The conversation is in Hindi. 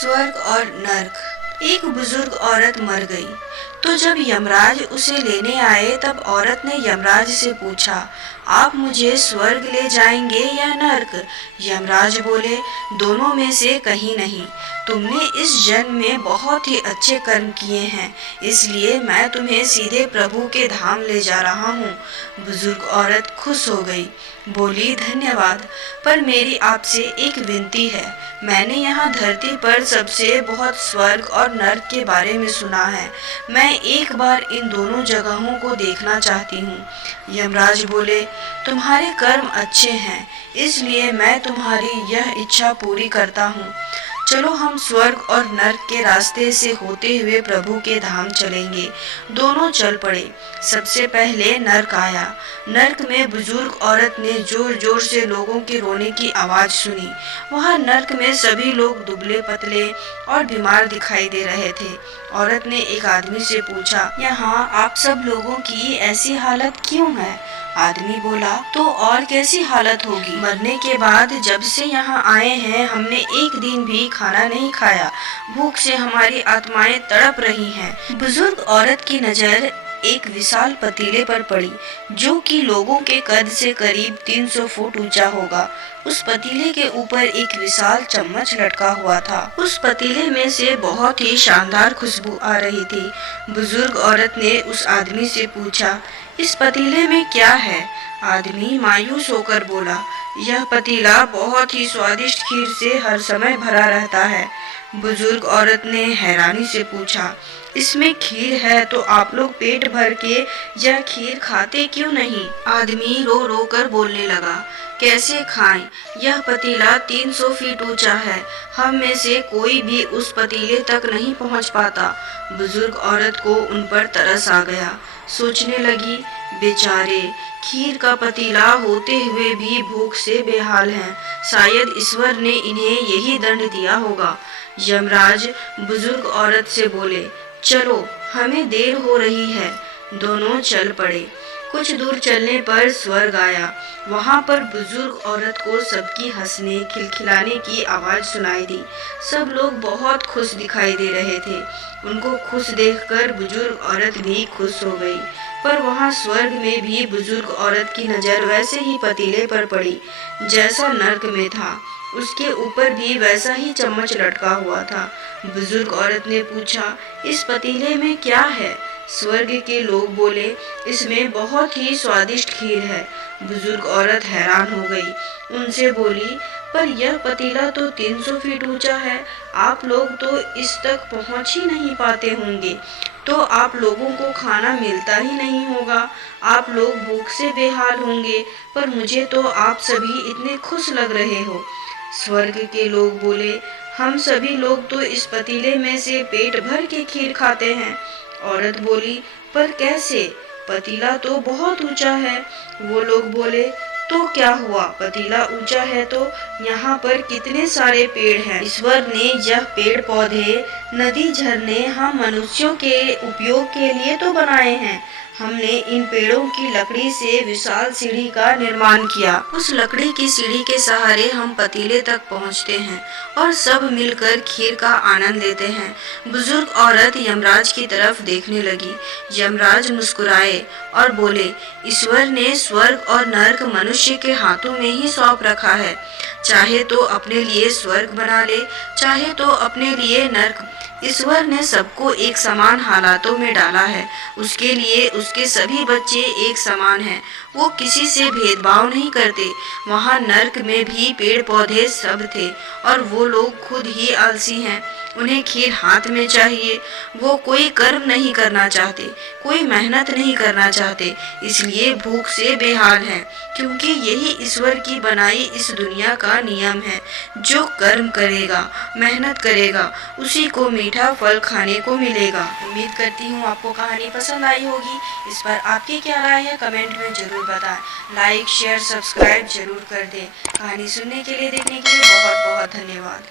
स्वर्ग और नर्क। एक बुजुर्ग औरत मर गई, तो जब यमराज उसे लेने आए तब औरत ने यमराज से पूछा, आप मुझे स्वर्ग ले जाएंगे या नर्क? यमराज बोले, दोनों में से कहीं नहीं। तुमने इस जन्म में बहुत ही अच्छे कर्म किए हैं, इसलिए मैं तुम्हें सीधे प्रभु के धाम ले जा रहा हूँ। बुजुर्ग औरत खुश हो गई, बोली, धन्यवाद, पर मेरी आपसे एक विनती है। मैंने यहाँ धरती पर सबसे बहुत स्वर्ग और नर्क के बारे में सुना है। मैं एक बार इन दोनों जगहों को देखना चाहती हूँ। यमराज बोले, तुम्हारे कर्म अच्छे हैं, इसलिए मैं तुम्हारी यह इच्छा पूरी करता हूँ। चलो हम स्वर्ग और नर्क के रास्ते से होते हुए प्रभु के धाम चलेंगे। दोनों चल पड़े। सबसे पहले नर्क आया। नर्क में बुजुर्ग औरत ने जोर जोर से लोगों के रोने की आवाज सुनी। वहाँ नर्क में सभी लोग दुबले पतले और बीमार दिखाई दे रहे थे। औरत ने एक आदमी से पूछा, यहाँ आप सब लोगों की ऐसी हालत क्यों है? आदमी बोला, तो और कैसी हालत होगी? मरने के बाद जब से यहाँ आए हैं हमने एक दिन भी खाना नहीं खाया। भूख से हमारी आत्माएं तड़प रही हैं। बुजुर्ग औरत की नजर एक विशाल पतीले पर पड़ी, जो कि लोगों के कद से करीब 300 फुट ऊंचा होगा। उस पतीले के ऊपर एक विशाल चम्मच लटका हुआ था। उस पतीले में से बहुत ही शानदार खुशबू आ रही थी। बुजुर्ग औरत ने उस आदमी से पूछा, इस पतीले में क्या है? आदमी मायूस होकर बोला, यह पतीला बहुत ही स्वादिष्ट खीर से हर समय भरा रहता है। बुजुर्ग औरत ने हैरानी से पूछा, इसमें खीर है तो आप लोग पेट भर के यह खीर खाते क्यों नहीं? आदमी रो रो कर बोलने लगा, कैसे खाएं? यह पतीला 300 फीट ऊंचा है। हम में से कोई भी उस पतीले तक नहीं पहुंच पाता। बुजुर्ग औरत को उन पर तरस आ गया। सोचने लगी, बेचारे खीर का पतीला होते हुए भी भूख से बेहाल हैं। शायद ईश्वर ने इन्हें यही दंड दिया होगा। यमराज बुजुर्ग औरत से बोले, चलो हमें देर हो रही है। दोनों चल पड़े। कुछ दूर चलने पर स्वर्ग आया। वहाँ पर बुजुर्ग औरत को सबकी हंसने खिलखिलाने की आवाज सुनाई दी। सब लोग बहुत खुश दिखाई दे रहे थे। उनको खुश देखकर बुजुर्ग औरत भी खुश हो गई। पर वहाँ स्वर्ग में भी बुजुर्ग औरत की नजर वैसे ही पतीले पर पड़ी जैसा नर्क में था। उसके ऊपर भी वैसा ही चम्मच लटका हुआ था। बुजुर्ग औरत ने पूछा, इस पतीले में क्या है? स्वर्ग के लोग बोले, इसमें बहुत ही स्वादिष्ट खीर है। बुजुर्ग औरत हैरान हो गई। उनसे बोली, पर यह पतीला तो 300 फीट ऊंचा है। आप लोग तो इस तक पहुंच ही नहीं पाते होंगे, तो आप लोगों को खाना मिलता ही नहीं होगा। आप लोग भूख से बेहाल होंगे, पर मुझे तो आप सभी इतने खुश लग रहे हो। स्वर्ग के लोग बोले, हम सभी लोग तो इस पतीले में से पेट भर के खीर खाते हैं। औरत बोली, पर कैसे? पतीला तो बहुत ऊंचा है। वो लोग बोले, तो क्या हुआ? पतीला ऊंचा है तो यहाँ पर कितने सारे पेड़ हैं। ईश्वर ने यह पेड़ पौधे, नदी, झरने हम मनुष्यों के उपयोग के लिए तो बनाए हैं। हमने इन पेड़ों की लकड़ी से विशाल सीढ़ी का निर्माण किया। उस लकड़ी की सीढ़ी के सहारे हम पतीले तक पहुँचते हैं और सब मिलकर खीर का आनंद लेते हैं। बुजुर्ग औरत यमराज की तरफ देखने लगी। यमराज मुस्कुराए और बोले, ईश्वर ने स्वर्ग और नर्क मनुष्य के हाथों में ही सौंप रखा है। चाहे तो अपने लिए स्वर्ग बना ले, चाहे तो अपने लिए नर्क। ईश्वर ने सबको एक समान हालातों में डाला है। उसके लिए उसके सभी बच्चे एक समान हैं। वो किसी से भेदभाव नहीं करते। वहाँ नर्क में भी पेड़ पौधे सब थे और वो लोग खुद ही आलसी हैं। उन्हें खीर हाथ में चाहिए। वो कोई कर्म नहीं करना चाहते, कोई मेहनत नहीं करना चाहते, इसलिए भूख से बेहाल हैं। क्योंकि यही ईश्वर की बनाई इस दुनिया का नियम है। जो कर्म करेगा, मेहनत करेगा, उसी को मीठा फल खाने को मिलेगा। उम्मीद करती हूँ आपको कहानी पसंद आई होगी। इस पर आपकी क्या राय है कमेंट में जरूर बताएं। लाइक, शेयर, सब्सक्राइब जरूर कर दें। कहानी सुनने के लिए, देखने के लिए बहुत बहुत धन्यवाद।